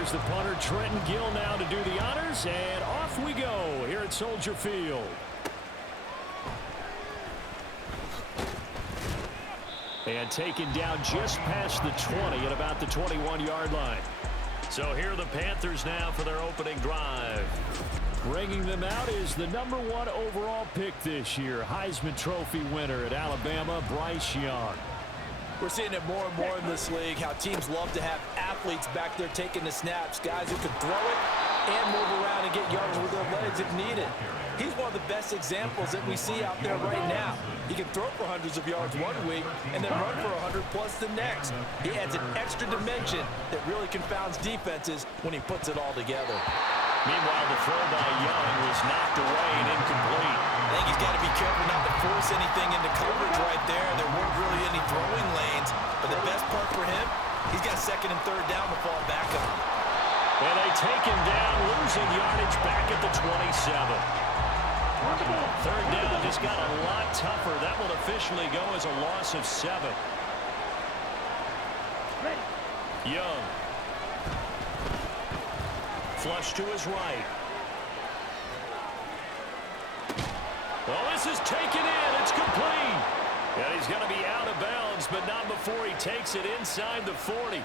Here's the punter, Trenton Gill, now to do the honors, and off we go here at Soldier Field. And taken down just past the 20 at about the 21-yard line. So here are the Panthers now for their opening drive. Bringing them out is the #1 overall pick this year, Heisman Trophy winner at Alabama, Bryce Young. We're seeing it more and more in this league, how teams love to have athletes back there taking the snaps, guys who can throw it and move around and get yards with their legs if needed. He's one of the best examples that we see out there right now. He can throw for hundreds of yards one week and then run for 100+ the next. He adds an extra dimension that really confounds defenses when he puts it all together. Meanwhile, the throw by Young was knocked away and incomplete. I think he's got to be careful not to force anything into coverage right there. There weren't really any throwing lanes, but the best part for him, he's got 2nd and 3rd down to fall back on. And they take him down, losing yardage back at the 27. 3rd down just got a lot tougher. That will officially go as a loss of 7. Young. Flush to his right. Well, this is taken in. It's complete. And he's going to be out of bounds, but not before he takes it inside the 40.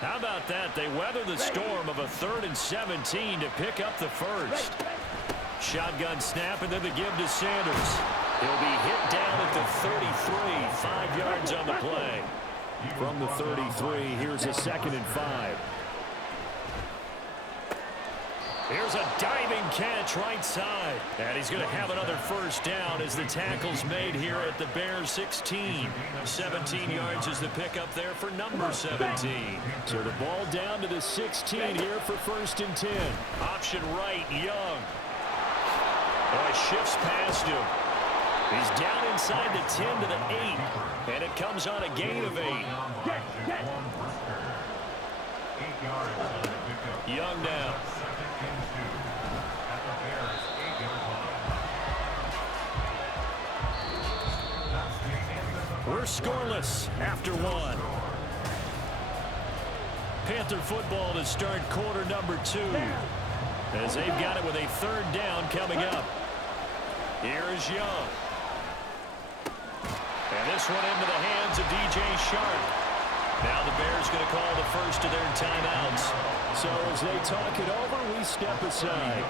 How about that? They weather the storm of a 3rd and 17 to pick up the first. Shotgun snap, and then the give to Sanders. He'll be hit down at the 33, 5 yards on the play. From the 33, here's a 2nd and 5. Here's a diving catch right side. And he's going to have another first down as the tackle's made here at the Bears 16. 17 yards is the pickup there for number 17. So the ball down to the 16 here for 1st and 10. Option right, Young. Oh, shifts past him. He's down inside the 10 to the 8. And it comes on a gain of 8. Young now. We're scoreless after 1. Panther football to start quarter number 2. As they've got it with a 3rd down coming up. Here is Young. And this one into the hands of DJ Sharp. Now the Bears going to call the first of their timeouts. So as they talk it over, we step aside.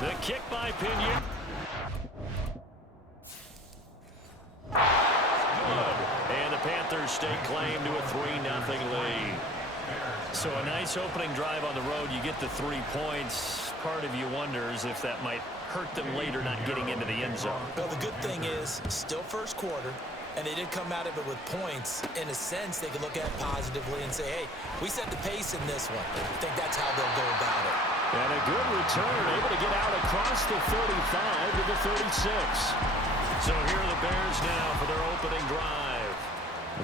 The kick by Pinion. Good. And the Panthers stake claim to a 3-0 lead. So a nice opening drive on the road. You get the 3 points. Part of you wonders if that might hurt them later not getting into the end zone. Well, the good thing is, still first quarter, and they did come out of it with points. In a sense, they could look at it positively and say, hey, we set the pace in this one. I think that's how they'll go about it. And a good return, able to get out across the 35 to the 36. So here are the Bears now for their opening drive.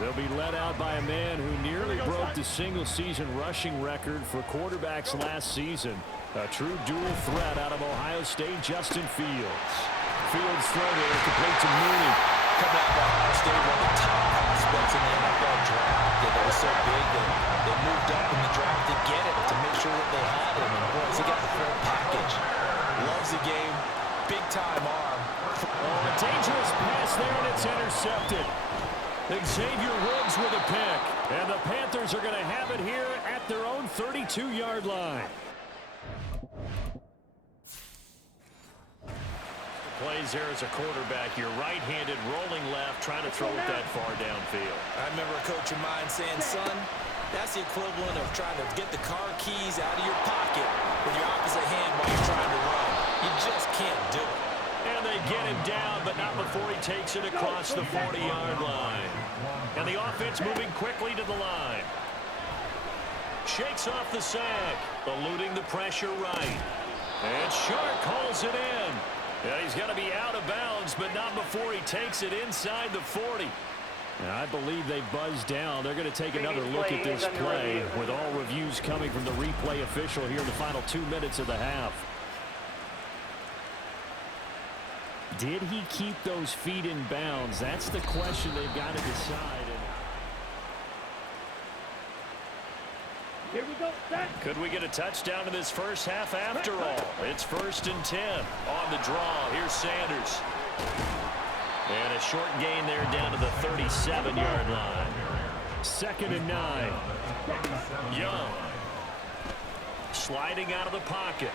They'll be led out by a man who nearly broke the single-season rushing record for quarterbacks last season. A true dual threat out of Ohio State, Justin Fields. Fields throw there, complete to Mooney. Coming out of Ohio State, one of the top prospects in the NFL draft. That was so big that they moved up in the draft to get it, to make sure that they had him. And boy, he got the full package. Loves the game. Big-time arm. Oh, a dangerous pass there, and it's intercepted. Xavier Woods with a pick. And the Panthers are going to have it here at their own 32-yard line. Plays there as a quarterback. Your right-handed rolling left, trying to throw it that far downfield. I remember a coach of mine saying, son, that's the equivalent of trying to get the car keys out of your pocket with your opposite hand while you're trying to run. You just can't do it. And they get him down, but not before he takes it across the 40-yard line. And the offense moving quickly to the line. Shakes off the sack, eluding the pressure right. And Shark calls it in. Yeah, he's going to be out of bounds, but not before he takes it inside the 40. Now, I believe they buzzed down. They're going to take another look at this play with all reviews coming from the replay official here in the final 2 minutes of the half. Did he keep those feet in bounds? That's the question they've got to decide. Could we get a touchdown in this first half after all? It's 1st and 10 on the draw. Here's Sanders. And a short gain there down to the 37-yard line. 2nd and 9. Young. Sliding out of the pocket.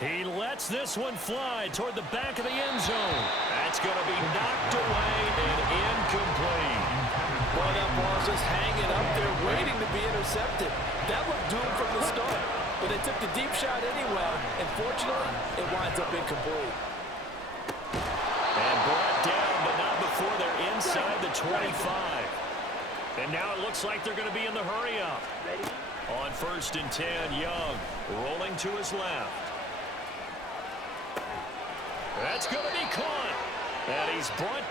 He lets this one fly toward the back of the end zone. That's going to be knocked away and incomplete. Well, that ball's just hanging up there waiting to be intercepted. That looked doomed from the start. But they took the deep shot anyway. And fortunately, it winds up incomplete. And brought down, but not before they're inside the 25. And now it looks like they're going to be in the hurry-up. On 1st and 10, Young rolling to his left. That's going to be caught. And he's brought.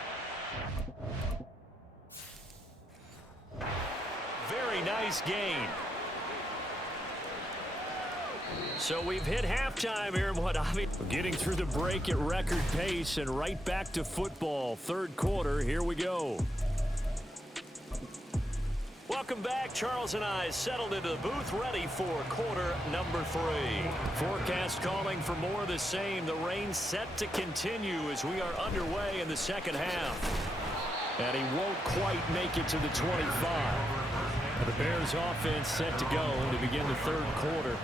Very nice gain. So we've hit halftime here. Getting through the break at record pace and right back to football. 3rd quarter. Here we go. Welcome back. Charles and I settled into the booth ready for quarter number 3. Forecast calling for more of the same. The rain set to continue as we are underway in the second half. And he won't quite make it to the 25. The Bears offense set to go to begin the 3rd quarter.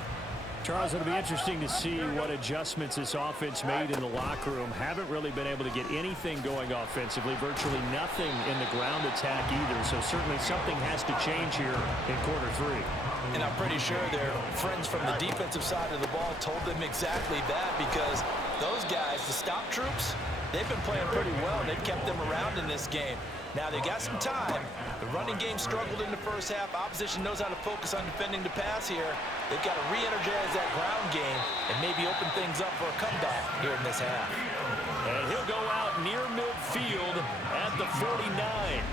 Charles, it'll be interesting to see what adjustments this offense made in the locker room. Haven't really been able to get anything going offensively, virtually nothing in the ground attack either. So certainly something has to change here in quarter 3. And I'm pretty sure their friends from the defensive side of the ball told them exactly that, because those guys, the stop troops, they've been playing pretty well. They've kept them around in this game. Now, they got some time. The running game struggled in the first half. Opposition knows how to focus on defending the pass here. They've got to re-energize that ground game and maybe open things up for a comeback here in this half. And he'll go out near midfield at the 49.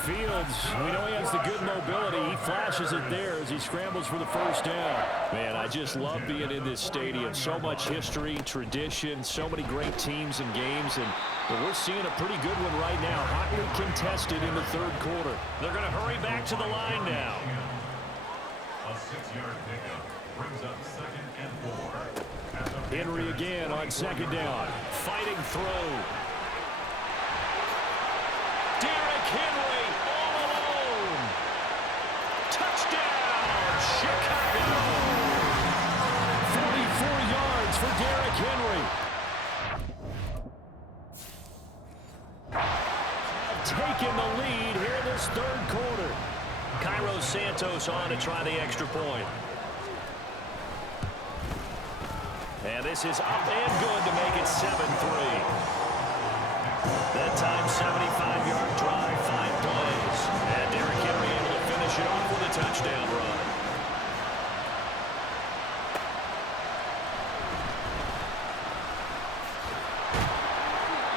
Fields, we know he has the good mobility. He flashes it there as he scrambles for the first down. Man, I just love being in this stadium. So much history, tradition, so many great teams and games, and we're seeing a pretty good one right now. Hotly contested in the 3rd quarter. They're going to hurry back to the line now. A 6-yard pickup brings up 2nd and 4. Henry again on 2nd down. Fighting through. Derrick Henry all alone. Touchdown, Chicago. 44 yards for Derrick Henry. Taking the lead here in this 3rd quarter. Cairo Santos on to try the extra point. And this is up and good to make it 7-3. That time, 75-yard drive, 5 plays. And Derrick Henry able to finish it off with a touchdown run.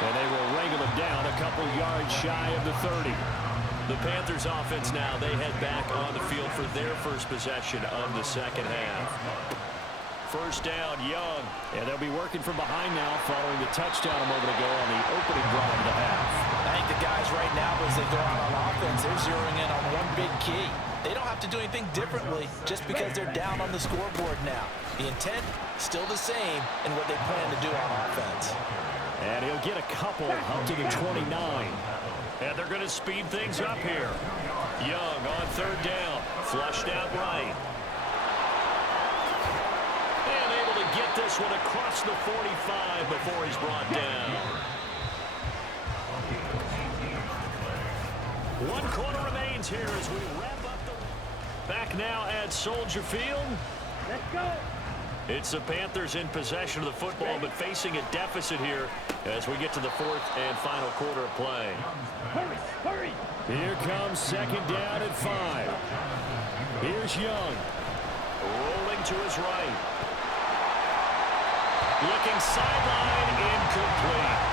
And they will wrangle him down a couple yards shy of the 30. The Panthers offense now, they head back on the field for their first possession of the second half. First down, Young. And they'll be working from behind now following the touchdown a moment ago on the opening drive of the half. I think the guys right now, as they go out on offense, they're zeroing in on one big key. They don't have to do anything differently just because they're down on the scoreboard now. The intent, still the same in what they plan to do on offense. And he'll get a couple up to the 29. And they're going to speed things up here. Young on 3rd down. Flushed out right. And able to get this one across the 45 before he's brought down. 1 quarter remains here as we wrap up the... Back now at Soldier Field. Let's go. It's the Panthers in possession of the football, but facing a deficit here as we get to the 4th and final quarter of play. Hurry, hurry. Here comes 2nd down at 5. Here's Young. Rolling to his right. Looking sideline, incomplete.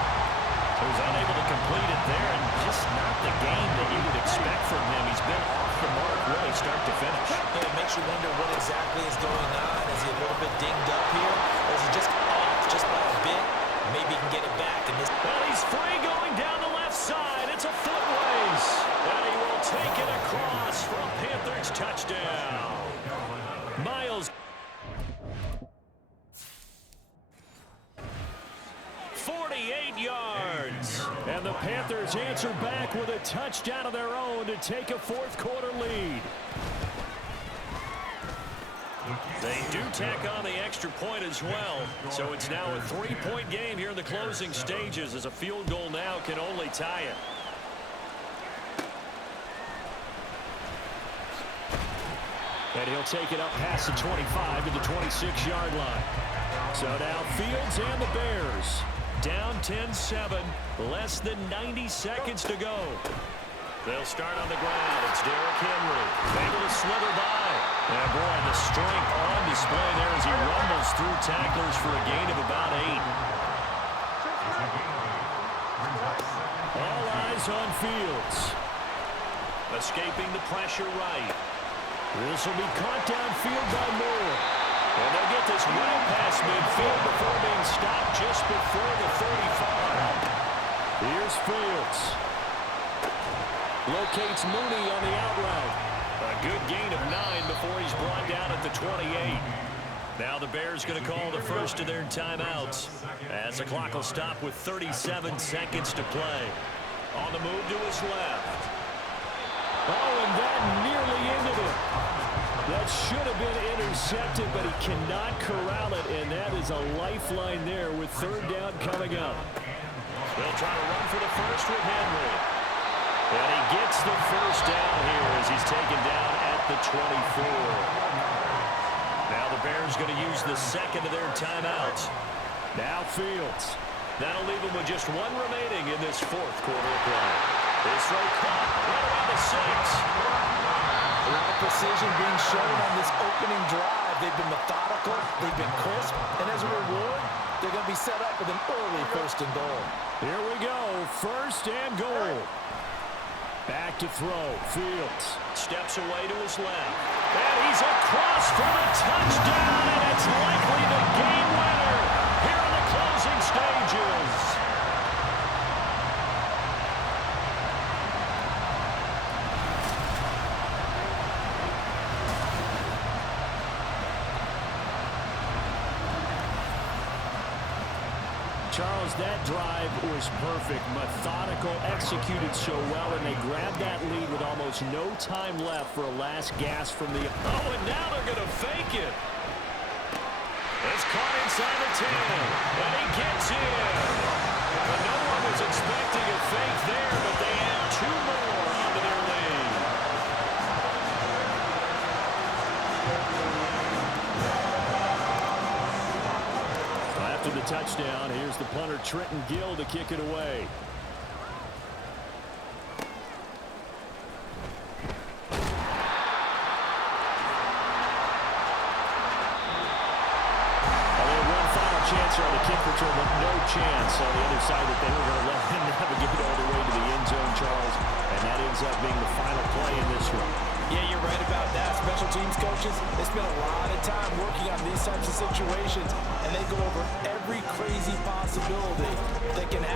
He was unable to complete it there, and just not the game that you would expect from him. He's been off the mark really start to finish. Yeah, it makes you wonder what exactly is going on. Is he a little bit dinged up here? Or is he just off just by a bit? Maybe he can get it back in this. Well, he's free going down the left side. It's a foot race. And he will taken across for a Panthers touchdown. Miles. 48 yards. And the Panthers answer back with a touchdown of their own to take a fourth-quarter lead. They do tack on the extra point as well. So it's now a three-point game here in the closing stages, as a field goal now can only tie it. And he'll take it up past the 25 to the 26-yard line. So now Fields and the Bears down 10-7, less than 90 seconds to go. They'll start on the ground. It's Derrick Henry, able to slither by. And boy, the strength on display there as he rumbles through tacklers for a gain of about 8. All eyes on Fields. Escaping the pressure right. This will be caught downfield by Moore. And they'll get this well past midfield before being stopped just before the 35. Here's Fields. Locates Mooney on the out route. A good gain of 9 before he's brought down at the 28. Now the Bears going to call the first of their timeouts, as the clock will stop with 37 seconds to play. On the move to his left. Oh, and that nearly ended it. That should have been intercepted, but he cannot corral it, and that is a lifeline there with third down coming up. They'll try to run for the first with Henry. And he gets the first down here as he's taken down at the 24. Now the Bears going to use the second of their timeouts. Now Fields. That'll leave them with just one remaining in this fourth quarter of play. This throw caught right around the 6. A lot of precision being shown on this opening drive. They've been methodical, they've been crisp, and as a reward, they're going to be set up with an early first and goal. Here we go, first and goal. Back to throw, Fields. Steps away to his left. And he's across for the touchdown, and it's likely the game winner here in the closing stages. Charles, that drive was perfect, methodical, executed so well, and they grabbed that lead with almost no time left for a last gasp from the... Oh, and now they're going to fake it. It's caught inside the 10, and he gets in. And no one was expecting a fake there, but they add 2 more onto their lead. After the touchdown, here's the punter Trenton Gill to kick it away. Chance on the kick return, but no chance on the other side that they were going to let him navigate all the way to the end zone, Charles, and that ends up being the final play in this one. Yeah, you're right about that. Special teams coaches, they spend a lot of time working on these types of situations, and they go over every crazy possibility that can happen.